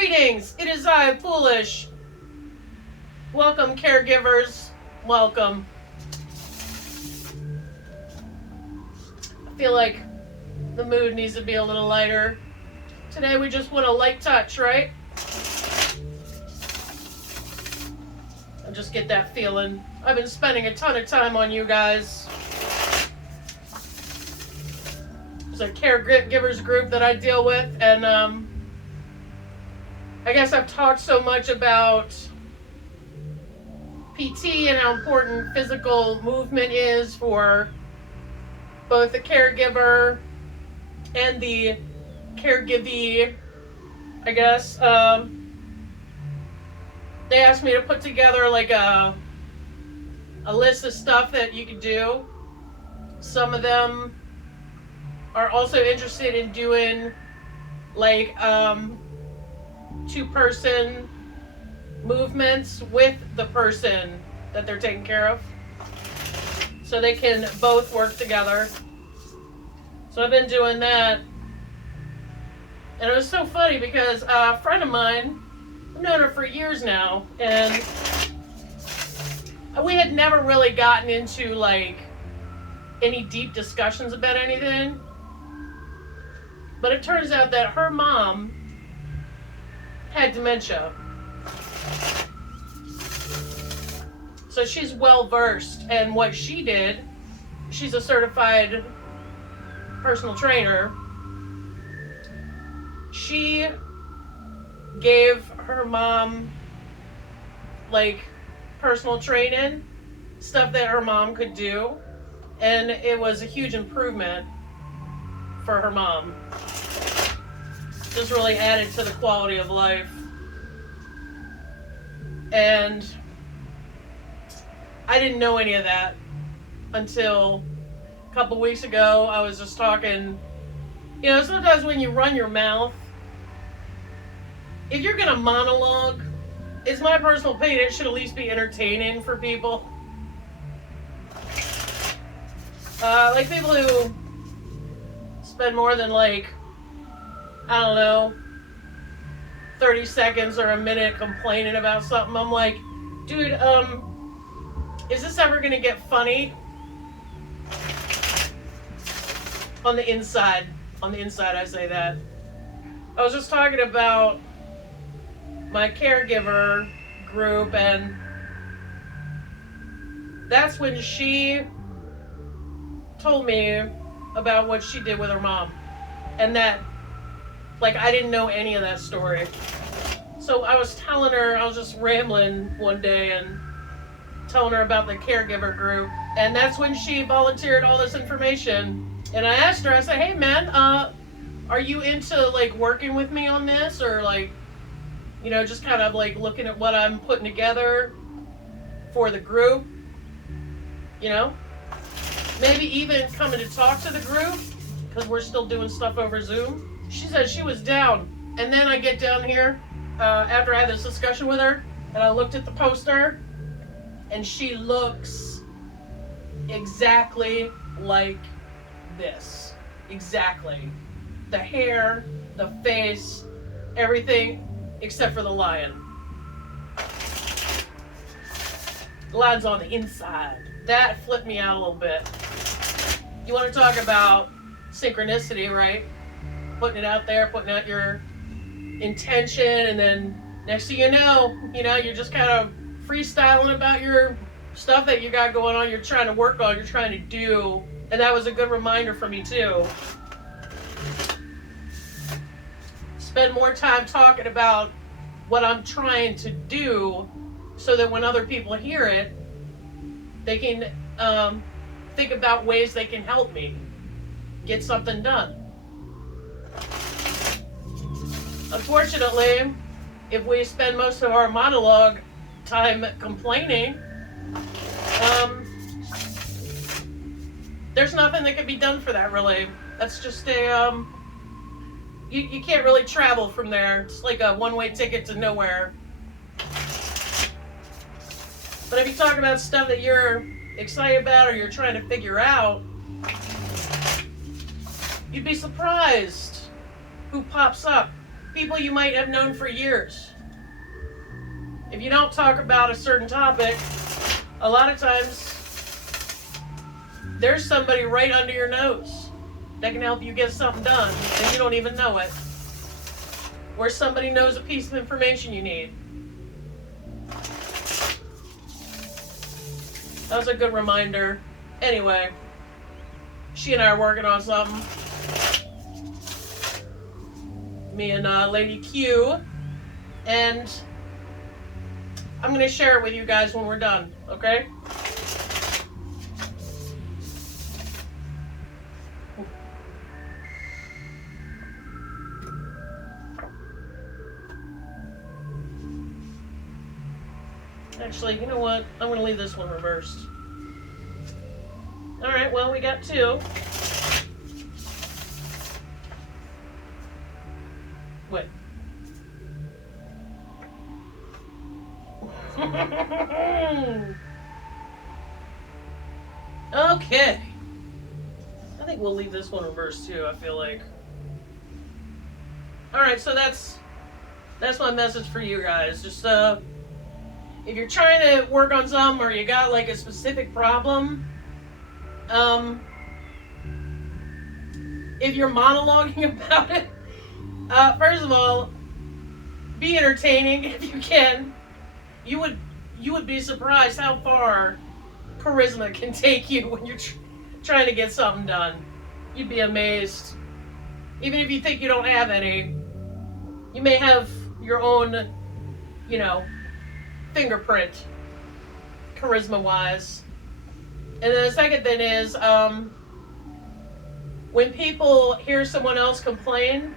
Greetings, it is I, Foolish. Welcome, caregivers. Welcome. I feel like the mood needs to be a little lighter. Today we just want a light touch, right? I just get that feeling. I've been spending a ton of time on you guys. It's a caregivers group that I deal with, and I guess I've talked so much about PT and how important physical movement is for both the caregiver and the caregivee, I guess. They asked me to put together like a list of stuff that you could do. Some of them are also interested in doing like two-person movements with the person that they're taking care of, so they can both work together. So I've been doing that, and it was so funny because a friend of mine, I've known her for years now, and we had never really gotten into like any deep discussions about anything, but it turns out that her mom had dementia. So she's well versed, and what she did, she's a certified personal trainer. She gave her mom like personal training, stuff that her mom could do, and it was a huge improvement for her mom. Just really added to the quality of life. And I didn't know any of that until a couple weeks ago. I was just talking, you know, sometimes when you run your mouth, if you're gonna monologue, it's my personal opinion, it should at least be entertaining for people. Like people who spend more than like, I don't know, 30 seconds or a minute complaining about something. I'm like, dude, is this ever gonna get funny? On the inside I say that. I was just talking about my caregiver group, and that's when she told me about what she did with her mom, and that, like, I didn't know any of that story. So I was telling her, I was just rambling one day and telling her about the caregiver group, and that's when she volunteered all this information. And I asked her, I said, hey man, are you into like working with me on this, or like, you know, just kind of like looking at what I'm putting together for the group, you know, maybe even coming to talk to the group, because we're still doing stuff over Zoom. She said she was down. And then I get down here after I had this discussion with her, and I looked at the poster, and she looks exactly like this. Exactly. The hair, the face, everything except for the lion. The lion's on the inside. That flipped me out a little bit. You want to talk about synchronicity, right? Putting it out there, putting out your intention, and then next thing you know, you're just kind of freestyling about your stuff that you got going on, you're trying to work on, you're trying to do. And that was a good reminder for me too. Spend more time talking about what I'm trying to do, so that when other people hear it, they can think about ways they can help me get something done. Unfortunately, if we spend most of our monologue time complaining, there's nothing that can be done for that, really. That's just a, you can't really travel from there. It's like a one-way ticket to nowhere. But if you talk about stuff that you're excited about or you're trying to figure out, you'd be surprised who pops up people you might have known for years. If you don't talk about a certain topic, a lot of times there's somebody right under your nose that can help you get something done and you don't even know it. Or somebody knows a piece of information you need. That was a good reminder. Anyway, she and I are working on something. Me and Lady Q. And I'm going to share it with you guys when we're done, okay? Actually, you know what? I'm going to leave this one reversed. Alright, well, we got two. Wait. Okay. I think we'll leave this one reversed too, I feel like. Alright, so that's my message for you guys. Just, if you're trying to work on something or you got like a specific problem, if you're monologuing about it, first of all, be entertaining if you can. You would be surprised how far charisma can take you when you're trying to get something done. You'd be amazed. Even if you think you don't have any, you may have your own, fingerprint, charisma-wise. And then the second thing is, when people hear someone else complain,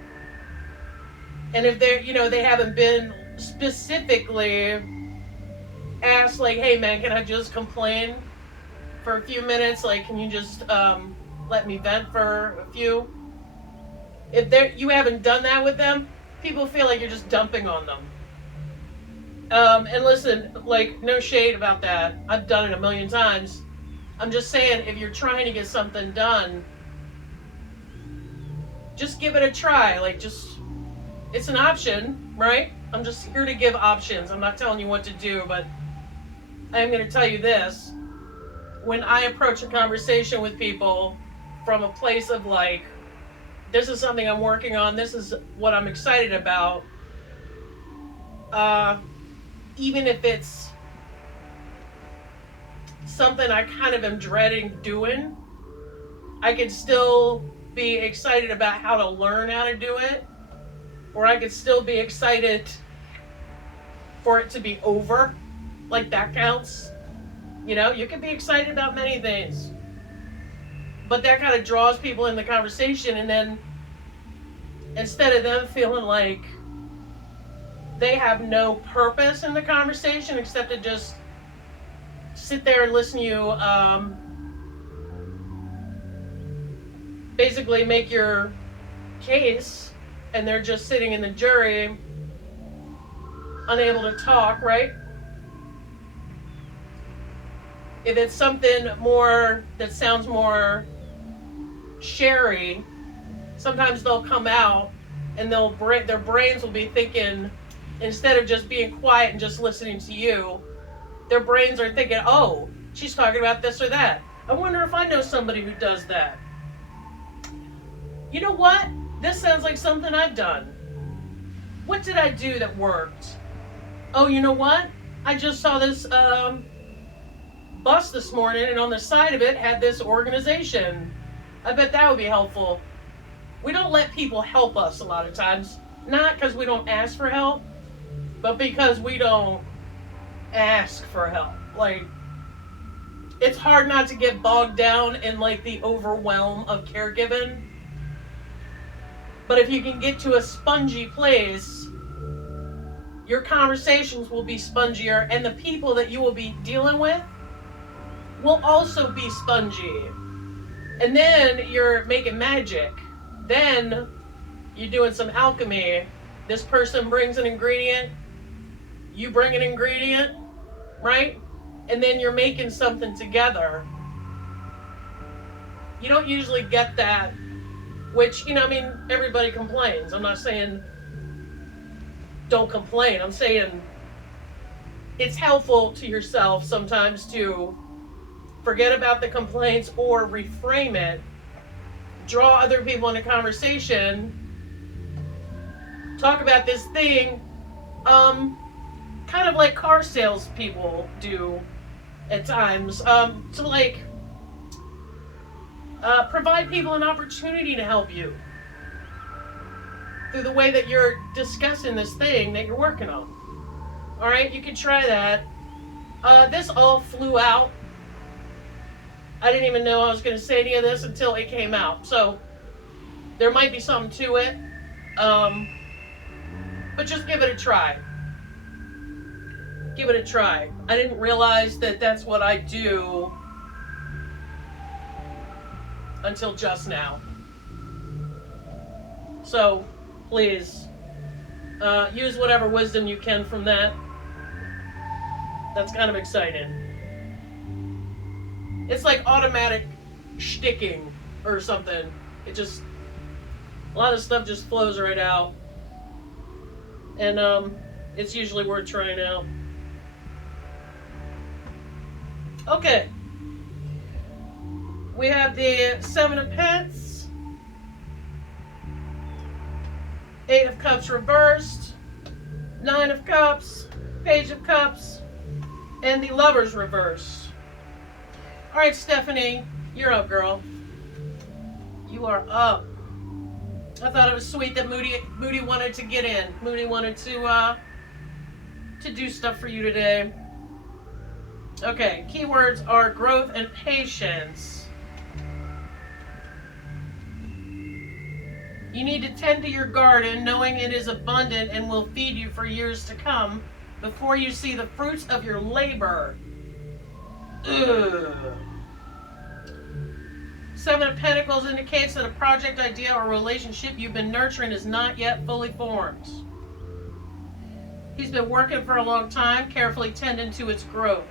and if they're, they haven't been specifically asked, like, hey man, can I just complain for a few minutes? Like, can you just let me vent for a few? If you haven't done that with them, people feel like you're just dumping on them. And listen, like, no shade about that. I've done it a million times. I'm just saying, if you're trying to get something done, just give it a try. Like, it's an option, right? I'm just here to give options. I'm not telling you what to do, but I'm going to tell you this. When I approach a conversation with people from a place of like, this is something I'm working on, this is what I'm excited about, even if it's something I kind of am dreading doing, I could still be excited about how to learn how to do it, or I could still be excited for it to be over. Like, that counts. You can be excited about many things, but that kind of draws people in the conversation, and then instead of them feeling like they have no purpose in the conversation except to just sit there and listen to you basically make your case, and they're just sitting in the jury unable to talk, right? If it's something more that sounds more sherry, sometimes they'll come out and their brains will be thinking, instead of just being quiet and just listening to you, their brains are thinking, oh, she's talking about this or that. I wonder if I know somebody who does that. You know what? This sounds like something I've done. What did I do that worked? Oh, you know what? I just saw this bus this morning, and on the side of it had this organization. I bet that would be helpful. We don't let people help us a lot of times. Not because we don't ask for help, but because we don't ask for help. Like, it's hard not to get bogged down in like the overwhelm of caregiving. But if you can get to a spongy place, your conversations will be spongier, and the people that you will be dealing with will also be spongy. And then you're making magic. Then you're doing some alchemy. This person brings an ingredient, you bring an ingredient, right? And then you're making something together. You don't usually get that, which, everybody complains. I'm not saying don't complain. I'm saying it's helpful to yourself sometimes to forget about the complaints or reframe it, draw other people into conversation, talk about this thing, kind of like car salespeople do at times, to like provide people an opportunity to help you through the way that you're discussing this thing that you're working on. All right, you can try that. This all flew out. I didn't even know I was going to say any of this until it came out. So there might be something to it. But just give it a try. Give it a try. I didn't realize that that's what I do until just now. So please use whatever wisdom you can from that. That's kind of exciting. It's like automatic shticking or something. It just, a lot of stuff just flows right out. And it's usually worth trying out. Okay. We have the 7 of Pentacles, 8 of Cups reversed, 9 of Cups, Page of Cups, and the Lovers reversed. All right, Stefanie, you're up, girl. You are up. I thought it was sweet that Moody wanted to get in. Moody wanted to do stuff for you today. Okay, keywords are growth and patience. You need to tend to your garden, knowing it is abundant and will feed you for years to come before you see the fruits of your labor. Ugh. 7 of Pentacles indicates that a project, idea, or relationship you've been nurturing is not yet fully formed. He's been working for a long time, carefully tending to its growth.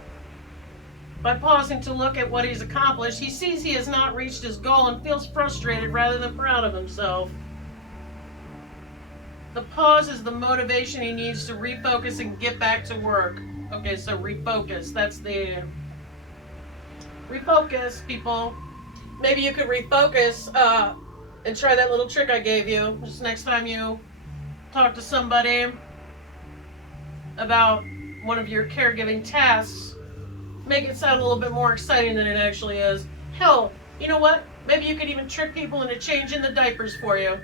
By pausing to look at what he's accomplished, he sees he has not reached his goal and feels frustrated rather than proud of himself. The pause is the motivation he needs to refocus and get back to work. Okay, so refocus. That's the... Refocus, people. Maybe you could refocus and try that little trick I gave you. Just next time you talk to somebody about one of your caregiving tasks, make it sound a little bit more exciting than it actually is. Hell, you know what? Maybe you could even trick people into changing the diapers for you.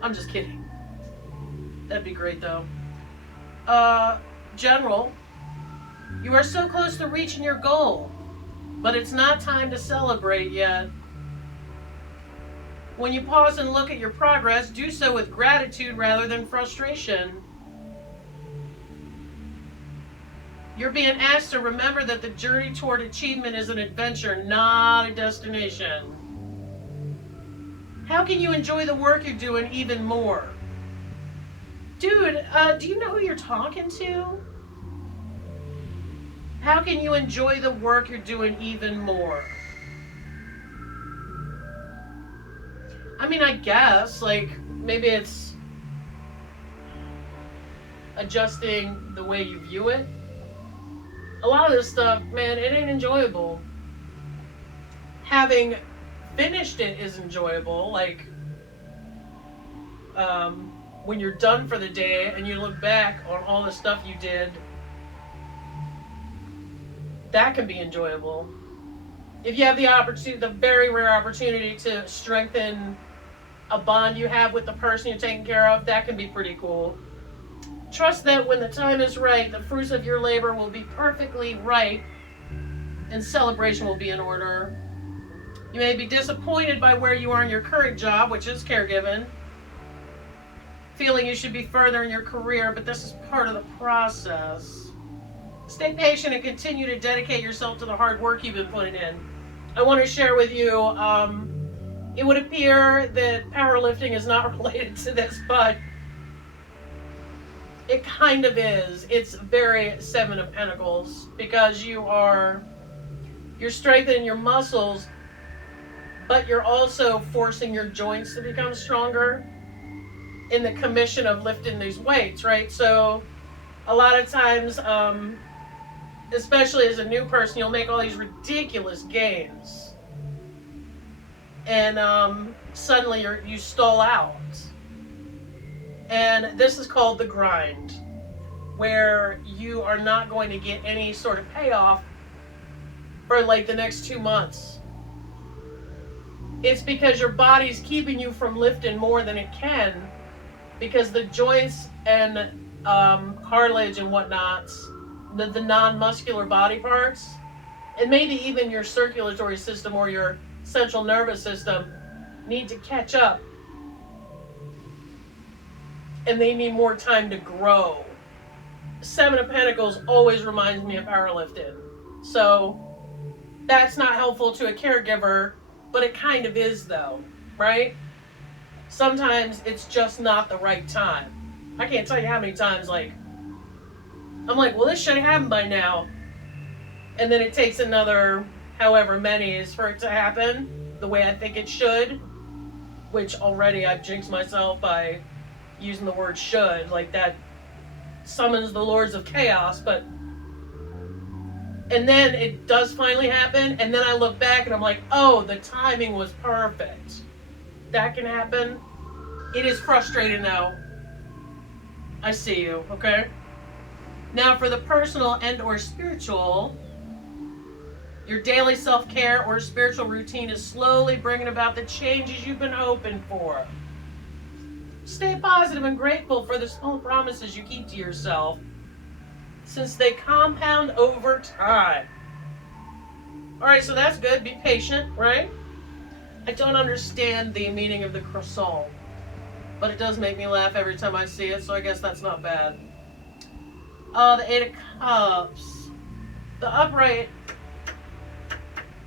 I'm just kidding. That'd be great, though. General, you are so close to reaching your goal, but it's not time to celebrate yet. When you pause and look at your progress, do so with gratitude rather than frustration. You're being asked to remember that the journey toward achievement is an adventure, not a destination. How can you enjoy the work you're doing even more? Dude, do you know who you're talking to? How can you enjoy the work you're doing even more? I mean, I guess, like, maybe it's adjusting the way you view it. A lot of this stuff, man, it ain't enjoyable. Having finished it is enjoyable. Like, when you're done for the day and you look back on all the stuff you did, that can be enjoyable. If you have the opportunity, the very rare opportunity to strengthen a bond you have with the person you're taking care of, that can be pretty cool. Trust that when the time is right, the fruits of your labor will be perfectly ripe and celebration will be in order. You may be disappointed by where you are in your current job, which is caregiving, feeling you should be further in your career, but this is part of the process. Stay patient and continue to dedicate yourself to the hard work you've been putting in. I want to share with you, it would appear that powerlifting is not related to this, but it kind of is. It's very 7 of Pentacles because you're strengthening your muscles, but you're also forcing your joints to become stronger. in the commission of lifting these weights, right? So a lot of times, especially as a new person, you'll make all these ridiculous gains, and suddenly you stall out. And this is called the grind, where you are not going to get any sort of payoff for like the next 2 months. It's because your body's keeping you from lifting more than it can, because the joints and cartilage and whatnot, the non-muscular body parts, and maybe even your circulatory system or your central nervous system need to catch up, and they need more time to grow. Seven of Pentacles always reminds me of powerlifting, so that's not helpful to a caregiver, but it kind of is though, right? Sometimes it's just not the right time. I can't tell you how many times, like, I'm like, well, this should have happened by now. And then it takes another however many is for it to happen the way I think it should, which already I've jinxed myself by using the word should. Like, that summons the lords of chaos, but... And then it does finally happen, and then I look back and I'm like, oh, the timing was perfect. That can happen. It is frustrating though. I see you, okay? Now for the personal and or spiritual, your daily self-care or spiritual routine is slowly bringing about the changes you've been hoping for. Stay positive and grateful for the small promises you keep to yourself, since they compound over time. Alright, so that's good. Be patient, right? I don't understand the meaning of the croissant, but it does make me laugh every time I see it, so I guess that's not bad. The Eight of Cups. The upright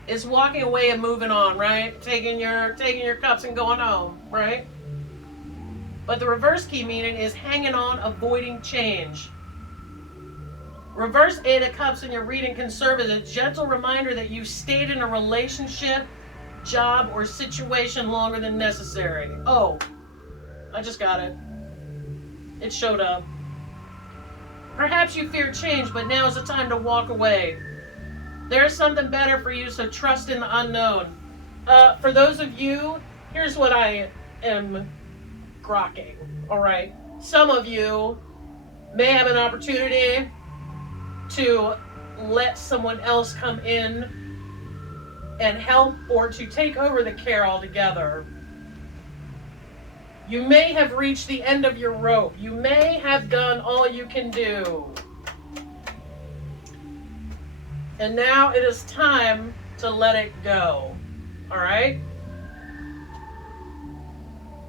is walking away and moving on, right? Taking your cups and going home, right? But the reverse key meaning is hanging on, avoiding change. Reverse Eight of Cups in your reading can serve as a gentle reminder that you stayed in a relationship, job, or situation longer than necessary. Oh, I just got it. It showed up. Perhaps you fear change, but now is the time to walk away. There's something better for you, so trust in the unknown. For those of you, here's what I am grokking, alright? Some of you may have an opportunity to let someone else come in and help, or to take over the care altogether. You may have reached the end of your rope. You may have done all you can do. And now it is time to let it go. Alright?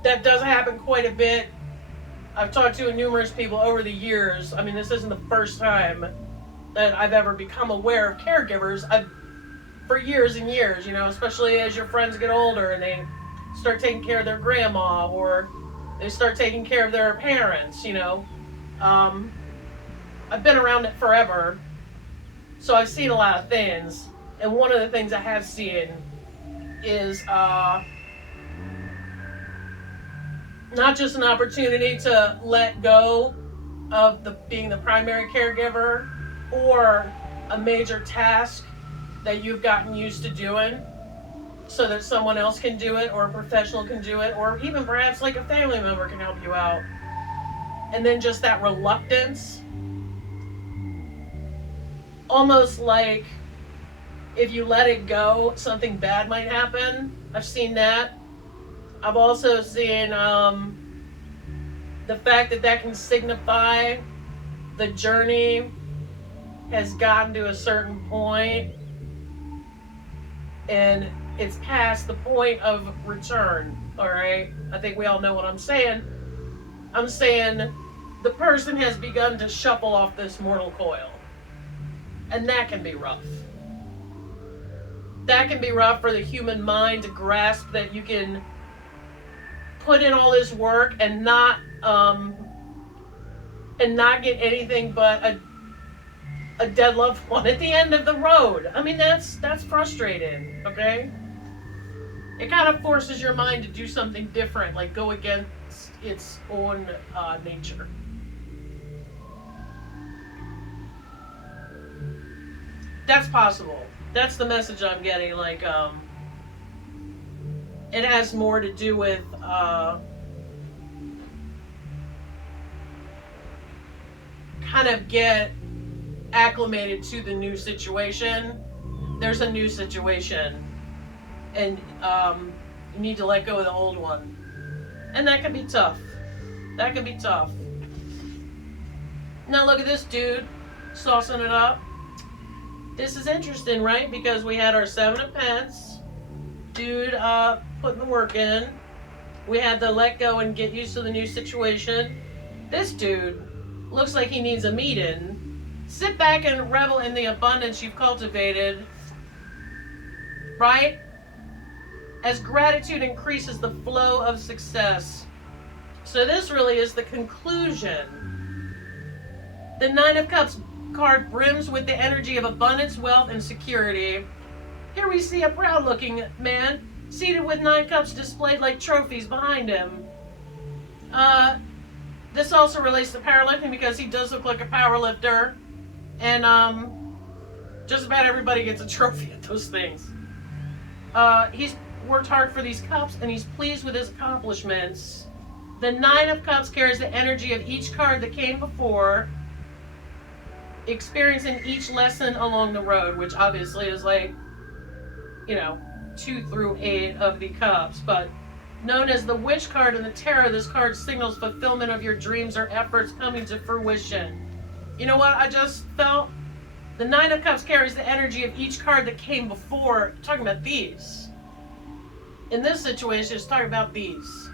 That does happen quite a bit. I've talked to numerous people over the years. I mean, this isn't the first time that I've ever become aware of caregivers. For years and years, you know, especially as your friends get older and they start taking care of their grandma, or they start taking care of their parents, you know. I've been around it forever, so I've seen a lot of things. And one of the things I have seen is not just an opportunity to let go of being the primary caregiver, or a major task that you've gotten used to doing so that someone else can do it, or a professional can do it, or even perhaps like a family member can help you out. And then just that reluctance, almost like if you let it go, something bad might happen. I've seen that. I've also seen the fact that can signify the journey has gotten to a certain point and it's past the point of return. All right, I think we all know what I'm saying. I'm saying the person has begun to shuffle off this mortal coil, and that can be rough. That can be rough for the human mind to grasp that you can put in all this work and not get anything but a dead loved one at the end of the road. I mean, that's frustrating, okay? It kind of forces your mind to do something different, like go against its own nature. That's possible. That's the message I'm getting. Like, it has more to do with kind of get acclimated to the new situation. There's a new situation, and you need to let go of the old one, and that can be tough. That can be tough. Now look at this dude saucing it up. This is interesting, right? Because we had our 7 of Pence, dude putting the work in. We had the let go and get used to the new situation. This dude looks like he needs a meeting. Sit back and revel in the abundance you've cultivated, right? As gratitude increases the flow of success. So this really is the conclusion. The 9 of Cups card brims with the energy of abundance, wealth, and security. Here we see a proud-looking man seated with 9 cups displayed like trophies behind him. This also relates to powerlifting because he does look like a powerlifter. And just about everybody gets a trophy at those things. He's worked hard for these cups and he's pleased with his accomplishments. The 9 of Cups carries the energy of each card that came before, experiencing each lesson along the road, which obviously is like, 2 through 8 of the cups. But known as the Witch card in the tarot, this card signals fulfillment of your dreams or efforts coming to fruition. You know what I just felt? The 9 of Cups carries the energy of each card that came before. I'm talking about these. In this situation, it's talking about these.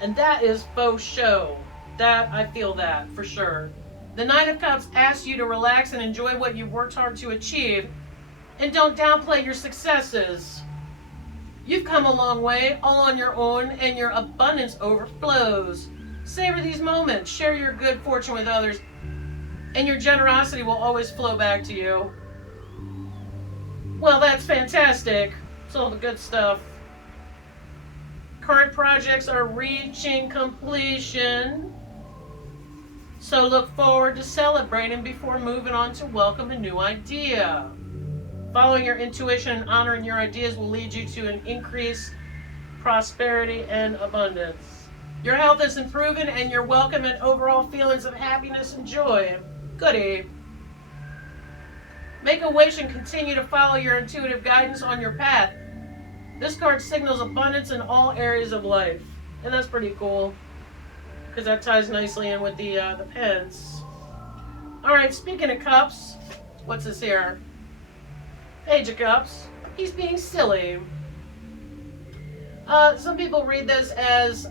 And that is faux show. That, I feel that, for sure. The 9 of Cups asks you to relax and enjoy what you've worked hard to achieve. And don't downplay your successes. You've come a long way, all on your own, and your abundance overflows. Savor these moments. Share your good fortune with others. And your generosity will always flow back to you. Well, that's fantastic. It's all the good stuff. Current projects are reaching completion. So look forward to celebrating before moving on to welcome a new idea. Following your intuition and honoring your ideas will lead you to an increased prosperity and abundance. Your health is improving and your welcome and overall feelings of happiness and joy. Goody. Make a wish and continue to follow your intuitive guidance on your path. This card signals abundance in all areas of life. And that's pretty cool, because that ties nicely in with the Pence. Alright, speaking of cups, what's this here? Page of Cups. He's being silly. Some people read this as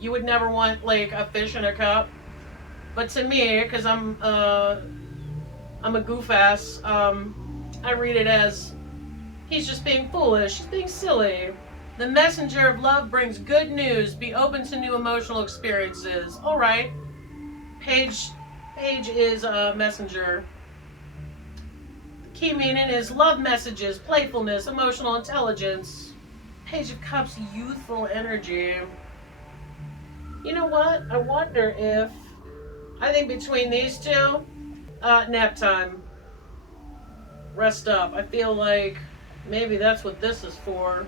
you would never want like a fish in a cup. But to me, because I'm a goof ass, I read it as he's just being foolish. He's being silly. The messenger of love brings good news. Be open to new emotional experiences. All right. Page is a messenger. The key meaning is love messages, playfulness, emotional intelligence. Page of Cups, youthful energy. You know what? I wonder if, I think between these two, nap time. Rest up. I feel like maybe that's what this is for.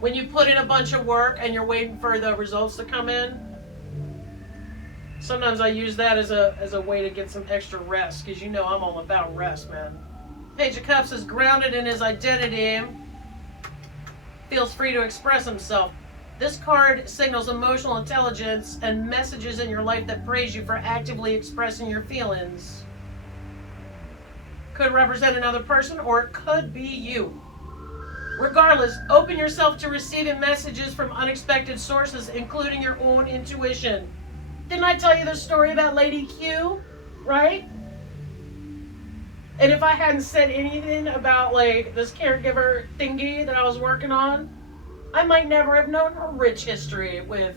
When you put in a bunch of work and you're waiting for the results to come in, sometimes I use that as a way to get some extra rest, because I'm all about rest, man. Page of Cups is grounded in his identity, feels free to express himself. This card signals emotional intelligence and messages in your life that praise you for actively expressing your feelings. Could represent another person, or it could be you. Regardless, open yourself to receiving messages from unexpected sources, including your own intuition. Didn't I tell you the story about Lady Q? Right? And if I hadn't said anything about like this caregiver thingy that I was working on, I might never have known her rich history with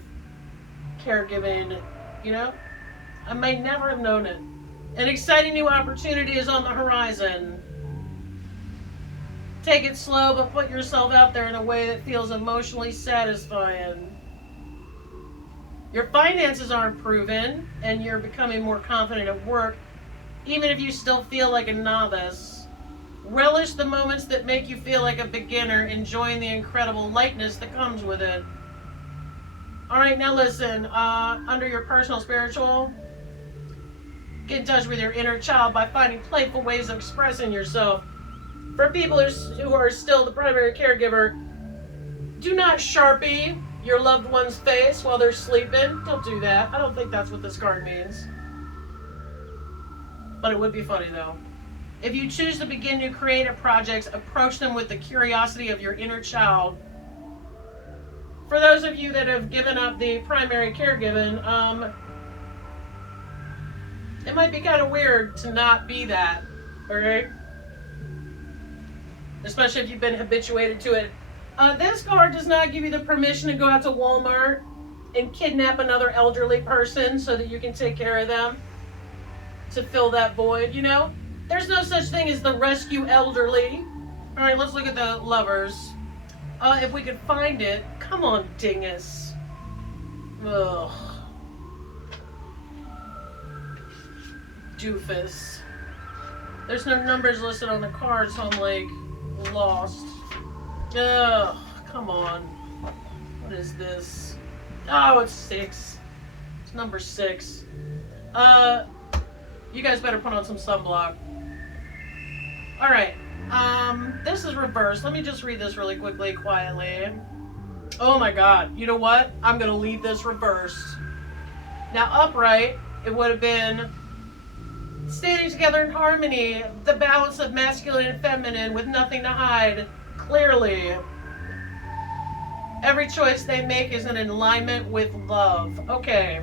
caregiving, I might never have known it. An exciting new opportunity is on the horizon. Take it slow, but put yourself out there in a way that feels emotionally satisfying. Your finances are improving and you're becoming more confident at work, even if you still feel like a novice. Relish the moments that make you feel like a beginner, enjoying the incredible lightness that comes with it. All right, now listen, under your personal spiritual, get in touch with your inner child by finding playful ways of expressing yourself. For people who are still the primary caregiver, do not Sharpie your loved one's face while they're sleeping. Don't do that. I don't think that's what this card means. But it would be funny though. If you choose to begin new creative projects, approach them with the curiosity of your inner child. For those of you that have given up the primary caregiving, it might be kind of weird to not be that, okay? Especially if you've been habituated to it. This card does not give you the permission to go out to Walmart and kidnap another elderly person so that you can take care of them to fill that void, you know? There's no such thing as the rescue elderly. All right, let's look at the lovers. If we could find it. Come on, dingus. Ugh. Doofus. There's no numbers listed on the card, so I'm like lost. Ugh, come on. What is this? Oh, it's 6. It's number 6. You guys better put on some sunblock. Alright. This is reversed. Let me just read this really quickly, quietly. Oh my god. You know what? I'm gonna leave this reversed. Now, upright, it would have been standing together in harmony, the balance of masculine and feminine with nothing to hide. Clearly, every choice they make is in alignment with love. Okay,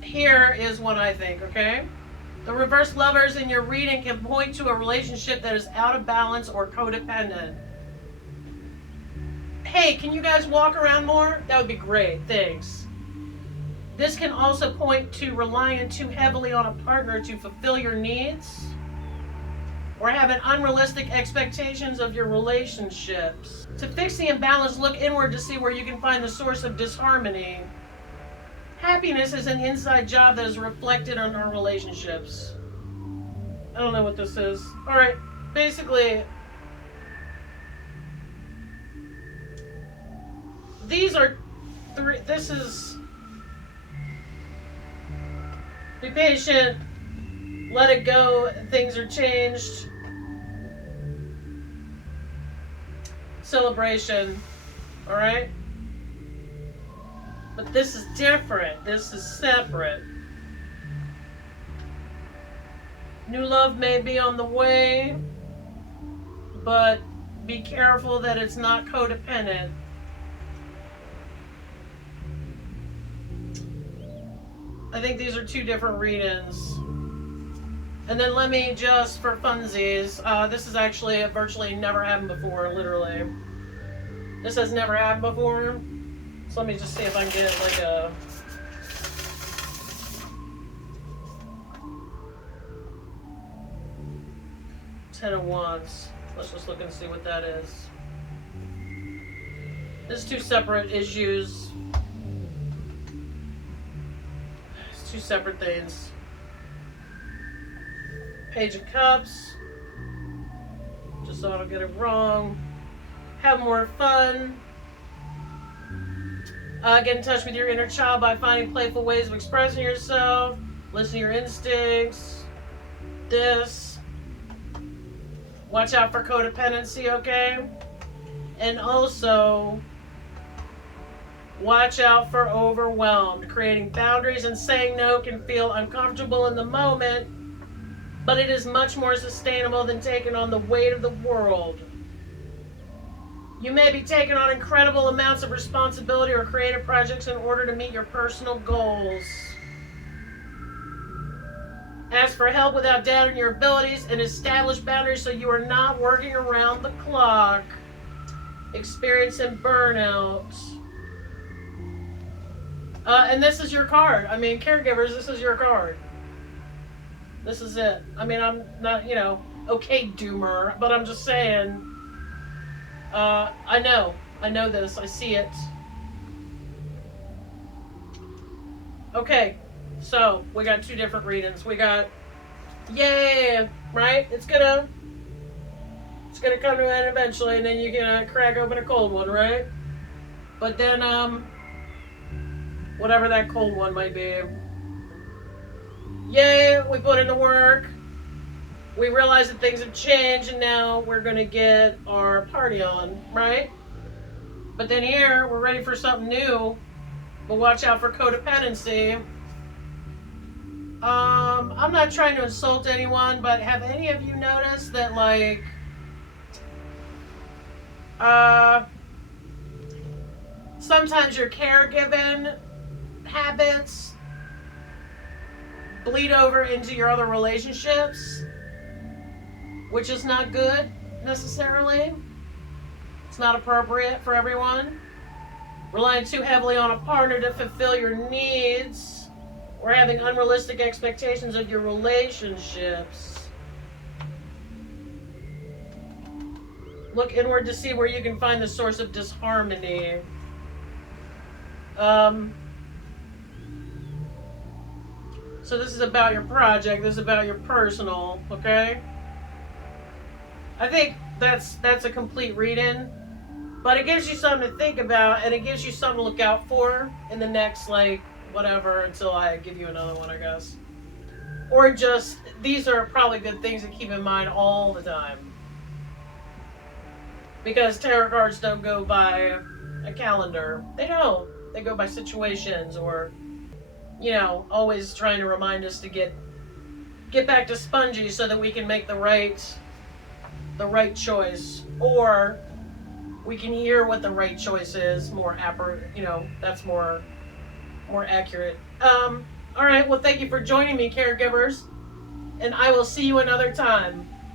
here is what I think, okay? The reverse lovers in your reading can point to a relationship that is out of balance or codependent. Hey, can you guys walk around more? That would be great, thanks. This can also point to relying too heavily on a partner to fulfill your needs, or having unrealistic expectations of your relationships. To fix the imbalance, look inward to see where you can find the source of disharmony. Happiness is an inside job that is reflected on our relationships. I don't know what this is. All right, basically, these are 3. This is be patient, let it go, things are changed. Celebration, all right? But this is different. This is separate. New love may be on the way, but be careful that it's not codependent. I think these are 2 different readings. And then let me just, for funsies, this is actually virtually never happened before, literally. This has never happened before. So let me just see if I can get like a... Ten of Wands. Let's just look and see what that is. There's 2 separate issues. It's 2 separate things. Page of Cups. Just so I don't get it wrong. Have more fun. Get in touch with your inner child by finding playful ways of expressing yourself. Listen to your instincts. This. Watch out for codependency, okay? And also, watch out for overwhelmed. Creating boundaries and saying no can feel uncomfortable in the moment, but it is much more sustainable than taking on the weight of the world. You may be taking on incredible amounts of responsibility or creative projects in order to meet your personal goals. Ask for help without doubting your abilities and establish boundaries so you are not working around the clock. Experiencing burnout. And this is your card. I mean, caregivers, this is your card. This is it. I mean, I'm not, okay, doomer, but I'm just saying, I know this, I see it. Okay, so we got two different readings. We got, yay, right? It's gonna come to an end eventually, and then you're gonna crack open a cold one, right? But then, whatever that cold one might be. Yay, we put in the work. We realize that things have changed, and now we're gonna get our party on, right? But then here, we're ready for something new, but watch out for codependency. I'm not trying to insult anyone, but have any of you noticed that, like, sometimes your caregiving habits bleed over into your other relationships, which is not good necessarily. It's not appropriate for everyone. Relying too heavily on a partner to fulfill your needs, or having unrealistic expectations of your relationships. Look inward to see where you can find the source of disharmony. So this is about your project. This is about your personal, okay? I think that's a complete reading. But it gives you something to think about, and it gives you something to look out for in the next, like, whatever, until I give you another one, I guess. Or just, these are probably good things to keep in mind all the time. Because tarot cards don't go by a calendar. They don't. They go by situations, or, you know, always trying to remind us to get back to spongy so that we can make the right choice. Or we can hear what the right choice is that's more accurate. All right, well, thank you for joining me, caregivers, and I will see you another time.